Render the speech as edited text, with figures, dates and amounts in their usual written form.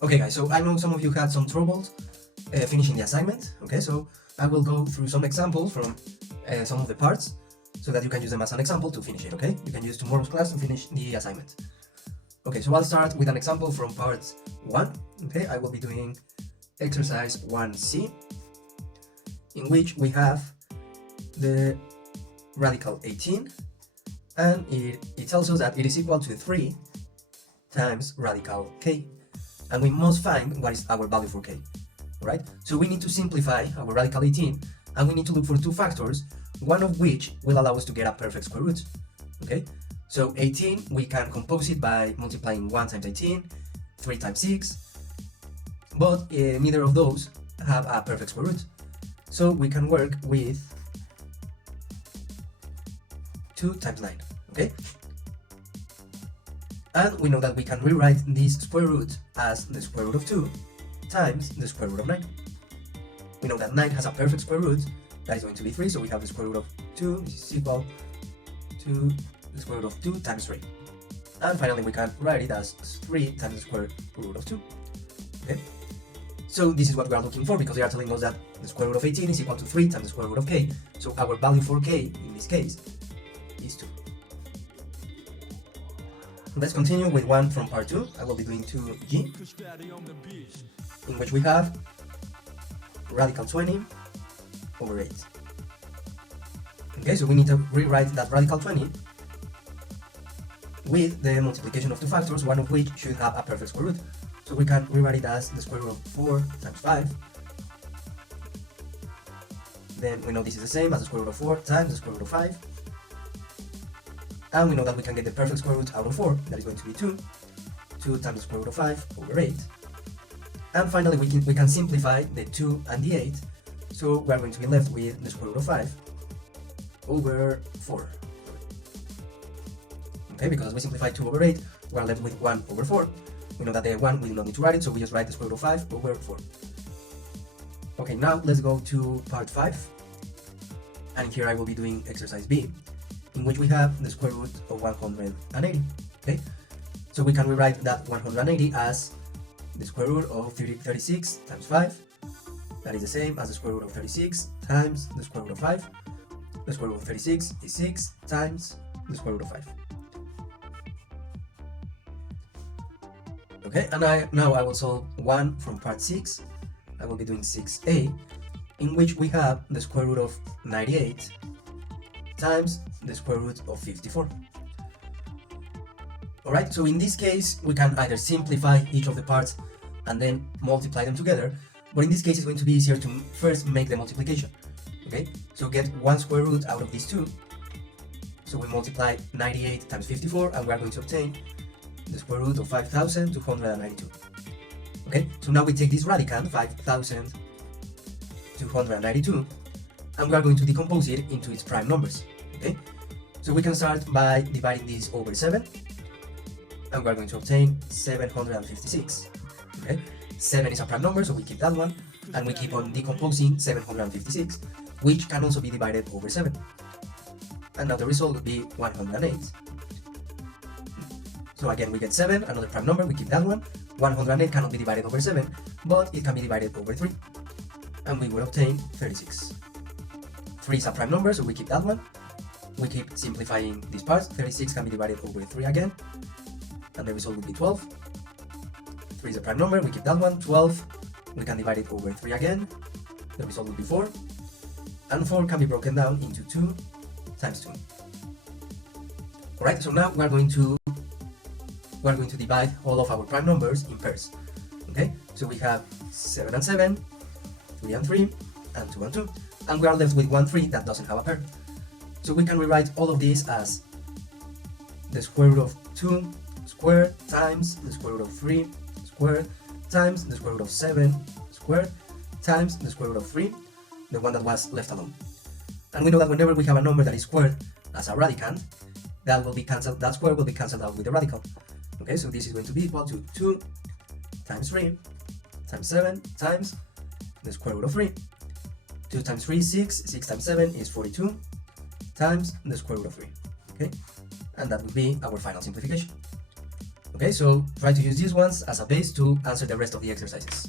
Okay guys, so I know some of you had some troubles finishing the assignment, okay, so I will go through some examples from some of the parts so that you can use them as an example to finish it, okay? You can use tomorrow's class to finish the assignment. Okay, so I'll start with an example from part 1, okay? I will be doing exercise 1C, in which we have the radical 18, and it tells us that it is equal to 3 times radical k, and we must find what is our value for k, right? So we need to simplify our radical 18, and we need to look for two factors, one of which will allow us to get a perfect square root, okay? So 18, we can compose it by multiplying 1 times 18, 3 times 6, but neither of those have a perfect square root. So we can work with 2 times 9, okay? And we know that we can rewrite this square root as the square root of 2 times the square root of 9. We know that 9 has a perfect square root, that is going to be 3, so we have the square root of 2, which is equal to the square root of 2 times 3. And finally we can write it as 3 times the square root of 2, okay? So this is what we are looking for, because they are telling us that the square root of 18 is equal to 3 times the square root of k, so our value for k, in this case, is 2. Let's continue with one from part 2. I will be doing 2G, in which we have radical 20 over 8. Okay, so we need to rewrite that radical 20 with the multiplication of two factors, one of which should have a perfect square root. So we can rewrite it as the square root of 4 times 5. Then we know this is the same as the square root of 4 times the square root of 5. And we know that we can get the perfect square root out of 4, that is going to be 2. 2 times the square root of 5 over 8. And finally we can simplify the 2 and the 8, so we are going to be left with the square root of 5 over 4. Okay, because we simplify 2 over 8, we are left with 1 over 4. We know that the 1 we do not need to write it, so we just write the square root of 5 over 4. Okay, now let's go to part 5. And here I will be doing exercise B, in which we have the square root of 180, okay? So we can rewrite that 180 as the square root of 36 times 5, that is the same as the square root of 36 times the square root of 5. The square root of 36 is 6 times the square root of 5. Okay, and now I will solve one from part 6. I will be doing 6a, in which we have the square root of 98 times the square root of 54. Alright, so in this case we can either simplify each of the parts and then multiply them together, but in this case it's going to be easier to first make the multiplication. Okay, so get one square root out of these two. So we multiply 98 times 54 and we are going to obtain the square root of 5,292. Okay, so now we take this radicand, 5,292, and we are going to decompose it into its prime numbers. Okay, so we can start by dividing this over 7, and we are going to obtain 756. Okay, 7 is a prime number, so we keep that one, and we keep on decomposing 756, which can also be divided over 7. And now the result would be 108. So again, we get 7, another prime number, we keep that one. 108 cannot be divided over 7, but it can be divided over 3. And we will obtain 36. 3 is a prime number, so we keep that one. We keep simplifying these parts. 36 can be divided over 3 again, and the result would be 12. 3 is a prime number, we keep that one. 12, we can divide it over 3 again, the result would be 4. And 4 can be broken down into 2 times 2. Alright, so now we are going to divide all of our prime numbers in pairs. Okay, so we have 7 and 7, 3 and 3, and 2 and 2, and we are left with 1 3 that doesn't have a pair. So we can rewrite all of this as the square root of 2 squared times the square root of 3 squared times the square root of 7 squared times the square root of 3, the one that was left alone. And we know that whenever we have a number that is squared as a radicand, that square will be cancelled out with the radical. Okay, so this is going to be equal to 2 times 3 times 7 times the square root of 3. 2 times 3 is 6, 6 times 7 is 42, times the square root of 3. Okay, and that would be our final simplification. Okay, so try to use these ones as a base to answer the rest of the exercises.